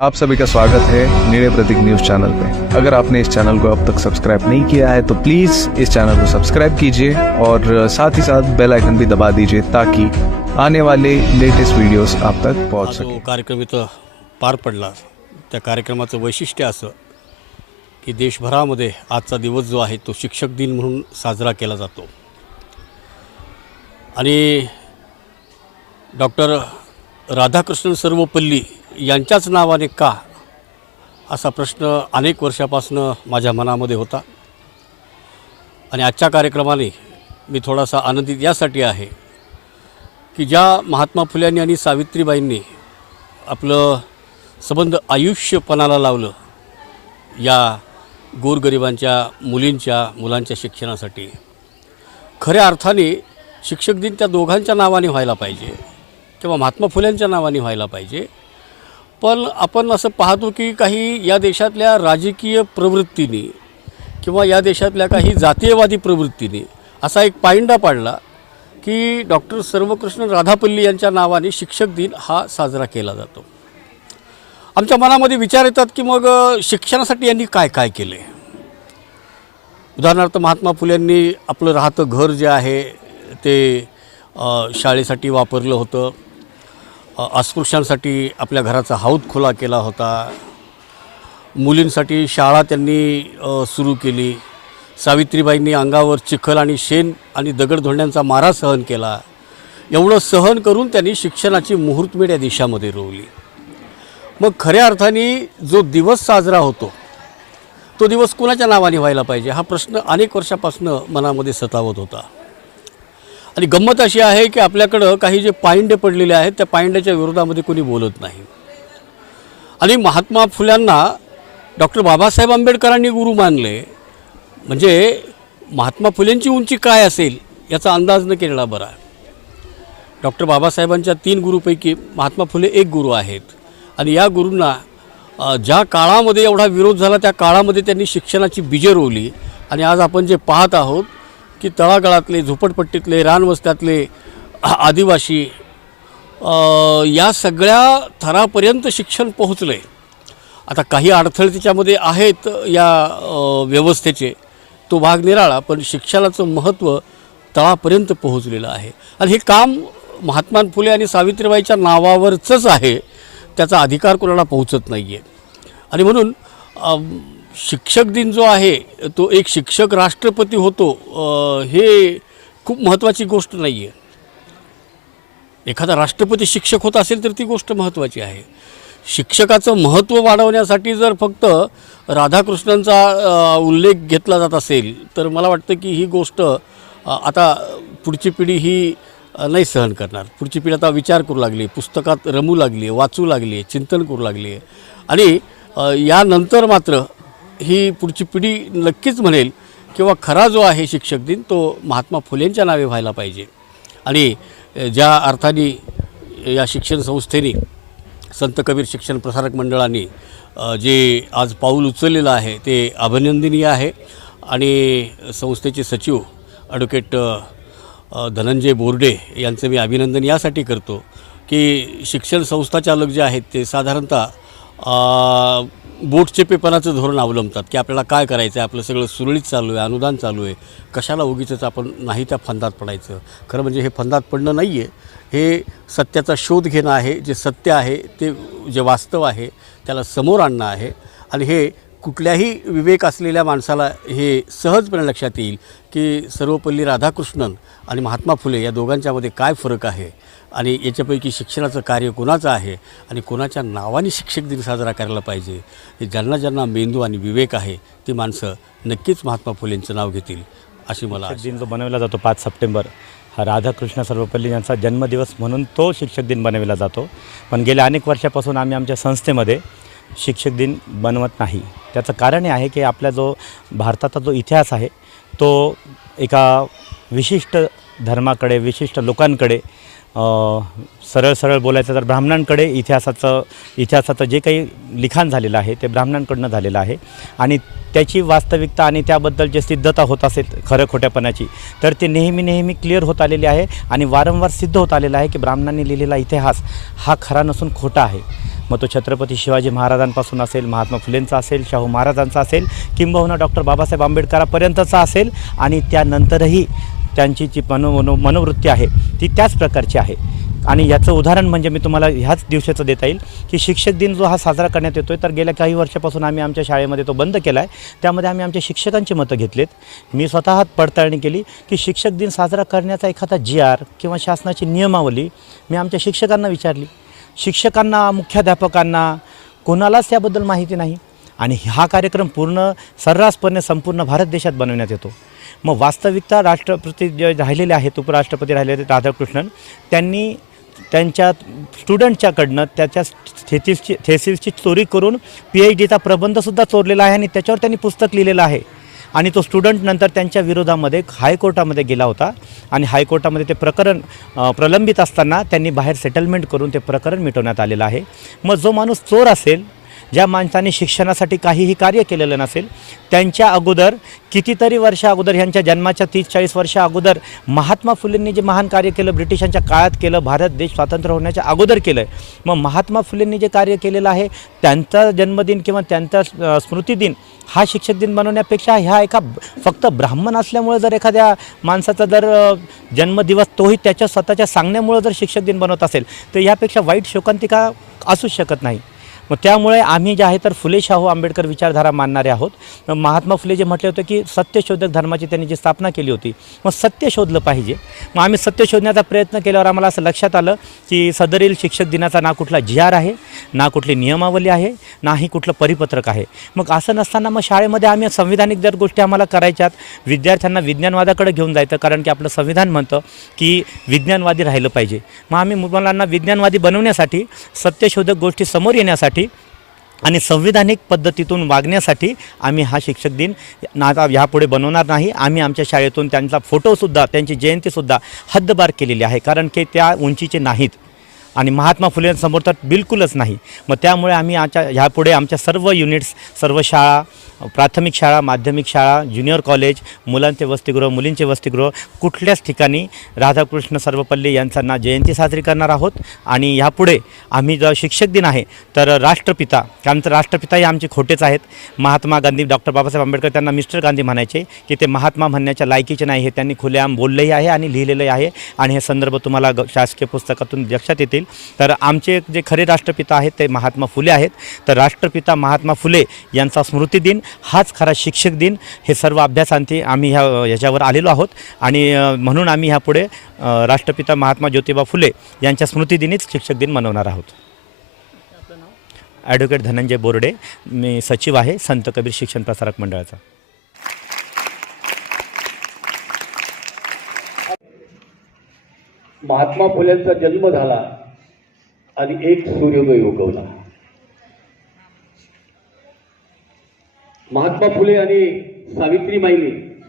आप सभी का स्वागत है नीले प्रतीक न्यूज चैनल पे। अगर आपने इस चैनल को अब तक सब्सक्राइब नहीं किया है तो प्लीज इस चैनल को सब्सक्राइब कीजिए और साथ ही साथ बेल आइकन भी दबा दीजिए ताकि आने वाले लेटेस्ट वीडियोस आप तक पहुंच सके। कार्यक्रम इथं पार पडला त्या कार्यक्रमाचं वैशिष्ट्य असं की देशभरामध्ये आजचा दिवस जो आहे तो शिक्षक दिन म्हणून साजरा केला जातो. आणि डॉक्टर राधाकृष्णन सर्वपल्ली यांच्याच नावाने का असा प्रश्न अनेक वर्षापासून माझ्या मनामध्ये होता. आणि आजच्या कार्यक्रमाने मी थोडासा आनंदित यासाठी आहे की ज्या महात्मा फुल्यांनी आणि सावित्रीबाईंनी आपलं संबंध आयुष्यपणाला लावलं या गोरगरिबांच्या मुलींच्या मुलांच्या शिक्षणासाठी खऱ्या अर्थाने शिक्षक दिन त्या दोघांच्या नावाने व्हायला पाहिजे. किंवा महात्मा फुल्यांच्या नावाने व्हायला पाहिजे. पण आपण असं पाहतो की काही या देशातल्या राजकीय प्रवृत्तीने किंवा या देशातल्या काही जातीयवादी प्रवृत्तीने असा एक पायंडा पाडला की डॉक्टर सर्वकृष्ण राधापल्ली यांच्या नावाने शिक्षक दिन हा साजरा केला जातो. आमच्या मनामध्ये विचार येतात की मग शिक्षणासाठी यांनी काय काय केले? उदाहरणार्थ महात्मा फुल्यांनी आपलं राहतं घर जे आहे ते शाळेसाठी वापरलं होतं. अस्पृश्यांसाठी आपल्या घराचा हौद खुला केला होता. मुलींसाठी शाळा त्यांनी सुरू केली. सावित्रीबाईंनी अंगावर चिखल आणि शेण आणि दगड धोंड्यांचा मारा सहन केला. एवढं सहन करून त्यांनी शिक्षणाची मुहूर्तमेढ या देशामध्ये रोवली. मग खऱ्या अर्थाने जो दिवस साजरा होतो तो दिवस कुणाच्या नावाने व्हायला पाहिजे? हा प्रश्न अनेक वर्षापासून मनामध्ये सतावत होता. आणि गंमत अशी आहे की आपल्याकडं काही जे पायंडे पडलेले आहेत त्या पायंड्याच्या विरोधामध्ये कोणी बोलत नाही. आणि महात्मा फुल्यांना डॉक्टर बाबासाहेब आंबेडकरांनी गुरु मानले. म्हणजे महात्मा फुलेंची उंची काय असेल याचा अंदाज न केलेला बरा. डॉक्टर बाबासाहेबांच्या तीन गुरुपैकी महात्मा फुले एक गुरु आहेत. आणि या गुरूंना ज्या काळामध्ये एवढा विरोध झाला त्या काळामध्ये त्यांनी शिक्षणाची बीजे रोवली. आणि आज आपण जे पाहत आहोत की तळागाळातले झोपडपट्टीतले रानवस्त्यातले आदिवासी या सगळ्या थरापर्यंत शिक्षण पोहोचलं आहे आता काही अडथळे त्याच्यामध्ये आहेत या व्यवस्थेचे. तो भाग निराळा पण शिक्षणाचं महत्त्व तळापर्यंत पोहोचलेलं आहे. आणि हे काम महात्मा फुले आणि सावित्रीबाईच्या नावावरचंच आहे. त्याचा अधिकार कोणाला पोहोचत नाही आहे आणि म्हणून शिक्षक दिन जो आहे तो एक शिक्षक राष्ट्रपती होतो हे खूप महत्त्वाची गोष्ट नाही आहे एखादा राष्ट्रपती शिक्षक होत असेल तर ती गोष्ट महत्त्वाची आहे. शिक्षकाचं महत्त्व वाढवण्यासाठी जर फक्त राधाकृष्णांचा उल्लेख घेतला जात असेल तर मला वाटतं की ही गोष्ट आता पुढची पिढी ही नाही सहन करणार. पुढची पिढी आता विचार करू लागली पुस्तकात रमू लागली वाचू लागली चिंतन करू लागली. आणि यानंतर मात्र ही पुढची पिढी नक्कीच म्हणेल किंवा खरा जो आहे शिक्षक दिन तो महात्मा फुलेंच्या नावे व्हायला पाहिजे. आणि ज्या अर्थाने या शिक्षण संस्थेने संत कबीर शिक्षण प्रसारक मंडळाने जे आज पाऊल उचललेलं आहे ते अभिनंदनीय आहे. आणि संस्थेचे सचिव ॲडव्होकेट धनंजय बोर्डे यांचं मी अभिनंदन यासाठी करतो की शिक्षण संस्थाचालक जे आहेत ते साधारणतः बोटचेपेपणाचं धोरण अवलंबतात की आपल्याला काय करायचं आहे आपलं सगळं सुरळीत चालू आहे अनुदान चालू आहे कशाला उगीच आपण नाही त्या फंदात पडायचं? खरं म्हणजे हे फंदात पडणं नाही आहे हे सत्याचा शोध घेणं आहे जे सत्य आहे ते जे वास्तव आहे त्याला समोर आणणं आहे. आणि हे कुठल्याही विवेक असलेल्या माणसाला हे सहजपणे लक्षात येईल की सर्वपल्ली राधाकृष्णन आणि महात्मा फुले या दोघांच्यामध्ये काय फरक आहे? आणि याच्यापैकी शिक्षणाचं कार्य कोणाचं आहे आणि कोणाच्या नावाने शिक्षक दिन साजरा करायला पाहिजे हे ज्यांना ज्यांना मेंदू आणि विवेक आहे ती माणसं नक्कीच महात्मा फुलेंचं नाव घेतील अशी मला दिन जो बनवला जातो पाच सप्टेंबर हा राधाकृष्ण सर्वपल्ली यांचा जन्मदिवस म्हणून तो शिक्षक दिन बनवला जातो. पण गेल्या अनेक वर्षापासून आम्ही आमच्या संस्थेमध्ये शिक्षक दिन बनवत नाही. त्याचं कारण हे आहे की आपला जो भारताचा जो इतिहास आहे तो एका विशिष्ट धर्माकडे विशिष्ट लोकांकडे सरळ सरळ बोलायचं तर ब्राह्मणांकडे इतिहासाचं इतिहासाचं जे काही लिखाण झालेलं आहे ते ब्राह्मणांकडनं झालेलं आहे. आणि त्याची वास्तविकता आणि त्याबद्दल जे सिद्धता होत असेल खरं खोट्यापणाची तर ते नेहमी नेहमी क्लिअर होत आलेली आहे आणि वारंवार सिद्ध होत आलेलं आहे की ब्राह्मणांनी लिहिलेला इतिहास हा खरा नसून खोटा आहे. मग तो छत्रपती शिवाजी महाराजांपासून असेल महात्मा फुलेंचा असेल शाहू महाराजांचा असेल किंबहुना डॉक्टर बाबासाहेब आंबेडकरापर्यंतचा असेल आणि त्यानंतरही त्यांची जी मनो मनो मनोवृत्ती आहे ती त्याच प्रकारची आहे. आणि याचं उदाहरण म्हणजे मी तुम्हाला ह्याच दिवसाचं देता येईल की शिक्षक दिन जो हा साजरा करण्यात येतो आहे तर गेल्या काही वर्षापासून आम्ही आमच्या शाळेमध्ये तो बंद केला आहे त्यामध्ये आम्ही आमच्या शिक्षकांची मतं घेतलेत. मी स्वतः पडताळणी केली की शिक्षक दिन साजरा करण्याचा एखादा जी आर किंवा शासनाची नियमावली मी आमच्या शिक्षकांना विचारली. शिक्षकांना मुख्याध्यापकांना कोणालाच त्याबद्दल माहिती नाही. आणि हा कार्यक्रम पूर्ण सर्रासपणे संपूर्ण भारत देशात बनवण्यात येतो. मग वास्तविकता राष्ट्रपती जे राहिलेले आहेत उपराष्ट्रपती राहिलेले राधाकृष्णन त्यांनी त्यांच्या स्टुडंटच्याकडनं त्याच्या थेसिसची थेसिसची चोरी करून पी एच डीचा प्रबंधसुद्धा चोरलेला आहे आणि त्याच्यावर त्यांनी पुस्तक लिहिलेलं आहे. आणि तो स्टुडंट नंतर त्यांच्या विरोधामध्ये हायकोर्टामध्ये गेला होता आणि हायकोर्टामध्ये ते प्रकरण प्रलंबित असताना त्यांनी बाहेर सेटलमेंट करून ते प्रकरण मिटवण्यात आलेलं आहे. मग जो माणूस चोर असेल ज्या माणसाने शिक्षणासाठी काहीही कार्य केलेलं नसेल त्यांच्या अगोदर कितीतरी वर्ष अगोदर ह्यांच्या जन्माच्या तीस चाळीस वर्षा अगोदर महात्मा फुलेंनी जे महान कार्य केलं ब्रिटिशांच्या काळात केलं भारत देश स्वातंत्र्य होण्याच्या अगोदर केलं आहे मग महात्मा फुलेंनी जे कार्य केलेलं आहे त्यांचा जन्मदिन किंवा त्यांचा स्मृतिदिन हा शिक्षक दिन बनवण्यापेक्षा ह्या एका फक्त ब्राह्मण असल्यामुळे जर एखाद्या माणसाचा जर जन्मदिवस तोही त्याच्या स्वतःच्या सांगण्यामुळं जर शिक्षक दिन बनवत असेल तर यापेक्षा वाईट शोकांतिका असूच शकत नाही. मग त्यामुळे आम्ही जे आहे तर फुले शाहू आंबेडकर विचारधारा मानणारे आहोत. महात्मा फुले जे म्हटले होते की सत्यशोधक धर्माची त्यांनी जी स्थापना केली होती मग सत्य शोधलं पाहिजे. मग आम्ही सत्य शोधण्याचा प्रयत्न केल्यावर आम्हाला असं लक्षात आलं की सदरील शिक्षक दिनाचा ना कुठला जी आर आहे ना कुठली नियमावली आहे नाही कुठलं परिपत्रक आहे. मग असं नसताना मग शाळेमध्ये आम्ही संविधानिक जर गोष्टी आम्हाला करायच्यात विद्यार्थ्यांना विज्ञानवादाकडे घेऊन जायचं कारण की आपलं संविधान म्हणतं की विज्ञानवादी राहिलं पाहिजे. मग आम्ही मुलांना विज्ञानवादी बनवण्यासाठी सत्यशोधक गोष्टी समोर येण्यासाठी आणि संविधानिक पद्धतीतून वागण्यासाठी आम्ही हा शिक्षक दिन ना ह्यापुढे बनवणार नाही. आम्ही आमच्या शाळेतून त्यांचा फोटोसुद्धा त्यांची जयंतीसुद्धा हद्दबार केलेली आहे. कारण की त्या उंचीचे नाहीत. आणि महात्मा फुलेंसमोर तर बिलकुलच नाही. मग त्यामुळे आम्ही आमच्या ह्यापुढे आमच्या सर्व युनिट्स सर्व शाळा प्राथमिक शाळा माध्यमिक शाळा ज्युनियर कॉलेज मुलांचे वसतिगृह मुलींचे वसतिगृह कुठल्याच ठिकाणी राधाकृष्ण सर्वपल्ली यांचा ना जयंती साजरी करणार आहोत. आणि ह्यापुढे आम्ही जर शिक्षक दिन आहे तर राष्ट्रपिता कारण तर राष्ट्रपिता हे आमचे खोटेच आहेत. महात्मा गांधी डॉक्टर बाबासाहेब आंबेडकर त्यांना मिस्टर गांधी म्हणायचे की ते महात्मा म्हणण्याच्या लायकीचे नाही हे त्यांनी खुलेआम बोललेही आहे आणि लिहिलेलंही आहे. आणि हे संदर्भ तुम्हाला ग शासकीय पुस्तकातून लक्षात येतील. तर आमचे जे खरे राष्ट्रपिता आहेत ते महात्मा फुले आहेत. तर राष्ट्रपिता महात्मा फुले यांचा स्मृती दिन हाच खरा शिक्षक दिन हे सर्व अभ्यासांती आम्ही ह्या ह्याच्यावर आलेलो आहोत. आणि म्हणून आम्ही ह्यापुढे राष्ट्रपिता महात्मा ज्योतिबा फुले यांच्या स्मृतिदिनीच शिक्षक दिन मनवणार आहोत. ॲडव्होकेट धनंजय बोर्डे मी सचिव आहे संत कबीर शिक्षण प्रसारक मंडळाचा. महात्मा फुलेंचा जन्म झाला. आणि एक सूर्योदय उगवला. महात्मा फुले आणि सावित्रीबाईंनी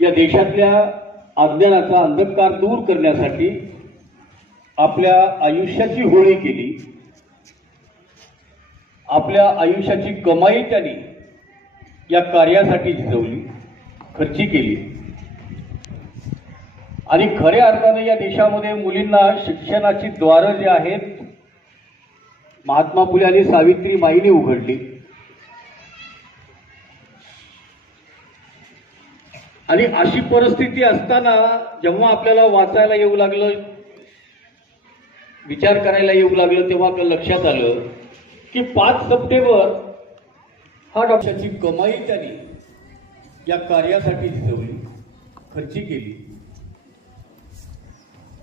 या देशातल्या अज्ञानाचा अंधकार दूर करण्यासाठी आपल्या आयुष्याची होळी केली. आपल्या आयुष्याची कमाई त्यांनी या कार्यासाठी झिजवली खर्ची केली. आणि खऱ्या अर्थाने या देशामध्ये मुलींना शिक्षणाची द्वारं जी आहेत महात्मा फुले आणि सावित्री माईने उघडली. आणि अशी परिस्थिती असताना जेव्हा आपल्याला वाचायला येऊ लागलं विचार करायला येऊ लागलं तेव्हा आपल्या लक्षात आलं की पाच सप्टेंबर हा डॉक्टरची कमाई त्यांनी या कार्यासाठी जिजवली खर्ची केली.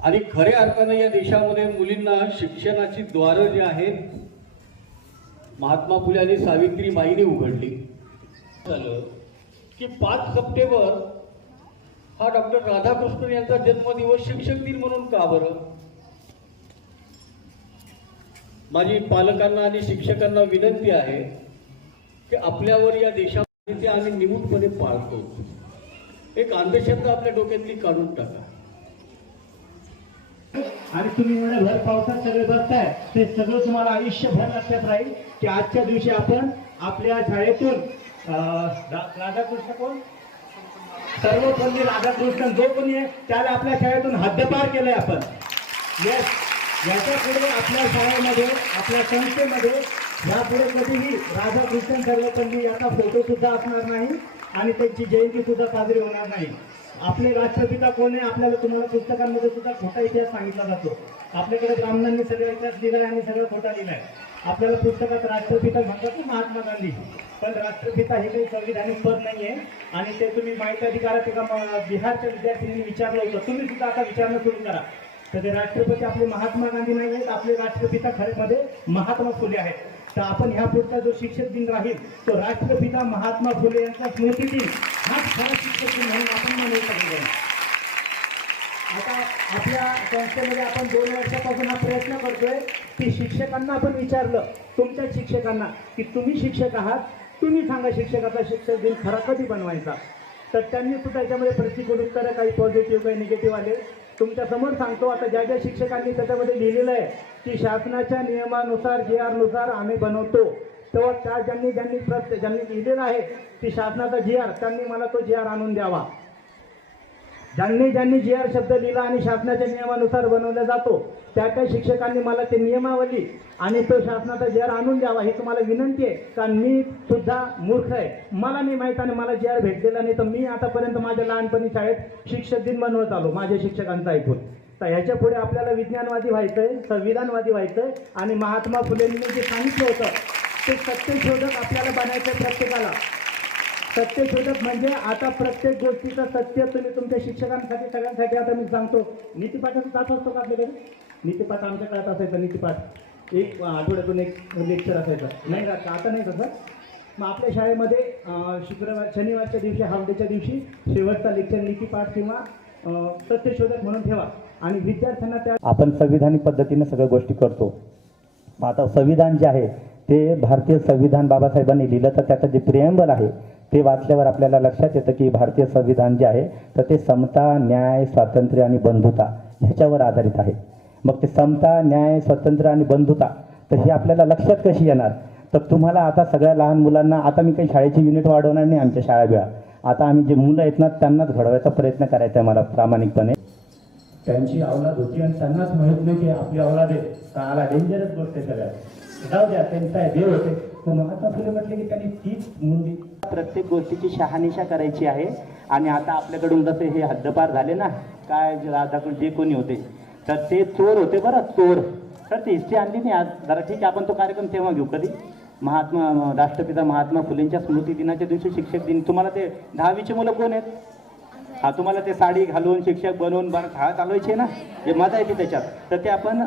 आणि खऱ्या अर्थानं या देशामध्ये मुलींना शिक्षणाची द्वारं जी आहेत महात्मा फुले आणि सावित्री माईने उघडली. झालं की पाच सप्टेंबर हा डॉक्टर राधाकृष्णन यांचा जन्मदिवस शिक्षक दिन म्हणून का बरं? माझी पालकांना आणि शिक्षकांना विनंती आहे की आपल्यावर या देशामध्ये ते आम्ही निमूटपणे पाळतो. एक अंधश्रद्धा आपल्या डोक्यातली काढून टाका. आणि तुम्ही एवढ्या भर पावसात सगळे बसताय ते सगळं तुम्हाला आयुष्यभर लक्षात राहील की आजच्या दिवशी आपण आपल्या शाळेतून अं, राधाकृष्ण कोण? सर्वपल्ली राधाकृष्ण जो कोणी आहे त्याला आपल्या शाळेतून हद्दपार केलंय आपण. येस याच्यापुढे आपल्या शाळेमध्ये आपल्या संस्थेमध्ये यापुढे कधीही राधाकृष्ण सर्वपल्ली याचा फोटो सुद्धा असणार नाही आणि त्यांची जयंती सुद्धा साजरी होणार नाही. आपले राष्ट्रपिता कोण आहे? आपल्याला तुम्हाला पुस्तकांमध्ये सुद्धा खोटा इतिहास सांगितला जातो. आपल्याकडे ब्राह्मणांनी सगळा इतिहास लिहिलाय आणि सगळं खोटा लिहिलाय. आपल्याला पुस्तकात राष्ट्रपिता म्हणतात की महात्मा गांधी. पण राष्ट्रपिता हे काही संविधानिक पद आहे आणि ते तुम्ही माहिती अधिकारात एका बिहारच्या विद्यार्थ्यांनी विचारलं होतं. तुम्ही सुद्धा आता विचारणं सुरू करा. तर ते राष्ट्रपती आपले महात्मा गांधी नाही आहेत आपले राष्ट्रपिता खरेमध्ये महात्मा फुले आहेत. तर आपण ह्या पुढचा जो शिक्षक दिन राहील तो राष्ट्रपिता महात्मा फुले यांचा स्मृती दिन हाच खरा शिक्षक म्हणून आपण म्हणू सगळेजण आता आपल्या संस्थेमध्ये आपण दोन वर्षापासून हा प्रयत्न करतोय की शिक्षकांना आपण विचारलं तुमच्या शिक्षकांना की तुम्ही शिक्षक आहात तुम्ही सांगा शिक्षकाचा शिक्षक दिन खरा कधी बनवायचा? तर त्यांनी सुद्धा याच्यामध्ये प्रतिकूल उत्तरं काही पॉझिटिव्ह काही निगेटिव्ह आले. तुमच्यासमोर सांगतो आता ज्या ज्या शिक्षकांनी त्याच्यामध्ये लिहिलेलं आहे की शासनाच्या नियमानुसार जे आरनुसार आम्ही बनवतो. तेव्हा त्या ज्यांनी ज्यांनी प्रत ज्यांनी लिहिलेलं आहे की शासनाचा जी आर त्यांनी मला तो जी आर आणून द्यावा. ज्यांनी ज्यांनी जी आर शब्द लिहिला आणि शासनाच्या नियमानुसार बनवला जातो त्या त्या शिक्षकांनी मला ते नियमावली आणि तो शासनाचा जी आर आणून द्यावा ही तुम्हाला विनंती आहे. कारण मी सुद्धा मूर्ख आहे? मला नाही माहीत आणि मला जी आर भेटलेला नाही. तर मी आतापर्यंत माझ्या लहानपणी शाळेत शिक्षक दिन बनवत आलो माझ्या शिक्षकांचा ऐकून. तर ह्याच्या पुढे आपल्याला विज्ञानवादी व्हायचंय संविधानवादी व्हायचंय आणि महात्मा फुलेंनी जे सांगितलं होतं ते सत्यशोधक आपल्याला बनायचं आहे प्रत्येकाला. सत्यशोधक म्हणजे आता प्रत्येक गोष्टीचं सत्य तुम्ही तुमच्या शिक्षकांसाठी सगळ्यांसाठी आता मी सांगतो. नीतिपाठाचा तास असतो का आपल्याकडे? नीतिपाठ आमच्या काळात असायचा नीतिपाठ. एक आठवड्यातून एक लेक्चर असायचं. नाही का? आता नाही तसं? मग आपल्या शाळेमध्ये शुक्रवार शनिवारच्या दिवशी हाफ डेच्या दिवशी शेवटचा लेक्चर नीतिपाठ किंवा सत्यशोधक म्हणून ठेवा. आणि विद्यार्थ्यांना त्या आपण संविधानिक पद्धतीने सगळ्या गोष्टी करतो. मग आता संविधान जे आहे ते भारतीय संविधान बाबासाहेबांनी लिहिलं तर त्याचं जे प्रियंबल आहे ते वाचल्यावर आपल्याला लक्षात येतं की भारतीय संविधान जे आहे तर ते समता न्याय स्वातंत्र्य आणि बंधुता ह्याच्यावर आधारित आहे. मग ते समता न्याय स्वातंत्र्य आणि बंधुता तर हे आपल्याला लक्षात कशी येणार? तर तुम्हाला आता सगळ्या लहान मुलांना आता मी काही शाळेची युनिट वाढवणार नाही आमच्या शाळा बिळा आता आम्ही जे मुलं आहेत ना त्यांनाच घडवायचा प्रयत्न करायचा आहे मला प्रामाणिकपणे. त्यांची अवलाद होती आणि त्यांनाच माहीत नाही की आपली अवलाद आहे काळाला डेंजरस गोष्ट सगळ्या जाऊ द्या त्यांचा देव होते. तर महात्मा फुले म्हटले की त्यांनी तीच मुंडी प्रत्येक गोष्टीची शहानिशा करायची आहे. आणि आता आपल्याकडून जसे हे हद्दपार झाले ना काय जे राधाकृष्ण जे कोणी होते तर ते चोर होते बरं चोर. तर ती हिस्ट्री आणली नाही आज. जरा ठीक आहे आपण तो कार्यक्रम तेव्हा घेऊ कधी. महात्मा राष्ट्रपिता महात्मा फुलेंच्या स्मृती दिनाच्या दिवशी शिक्षक दिन. तुम्हाला ते दहावीचे मुलं कोण आहेत? हा तुम्हाला ते साडी घालून शिक्षक बनवून बन हा चालवायचे आहे ना? जे मजा येते त्याच्यात? तर ते आपण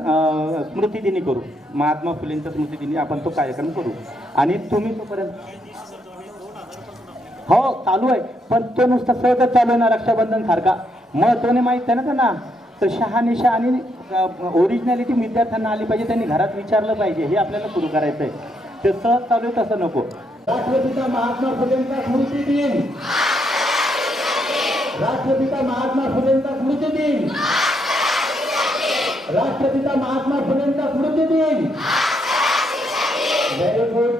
स्मृतिदिनी करू. महात्मा फुलेंच्या स्मृतिदिनी आपण तो कार्यक्रम करू. आणि तुम्ही तोपर्यंत हो चालू आहे. पण तो नुसतं सहजच चालू आहे ना रक्षाबंधन सारखा. महत्वाने माहीत आहे ना त्यांना? तर शहानिशा आणि ओरिजिनॅलिटी विद्यार्थ्यांना आली पाहिजे त्यांनी घरात विचारलं पाहिजे. हे आपल्याला सुरू करायचं आहे ते सहज चालू आहे तसं नको. राष्ट्रपिता महात्मा फुलेंचा स्मृती दिन राष्ट्रपिता महात्मा फुलेंचा स्मृती दिन राष्ट्रपिता महात्मा फुलेंचा स्मृती दिन व्हेरी गुड जय भीम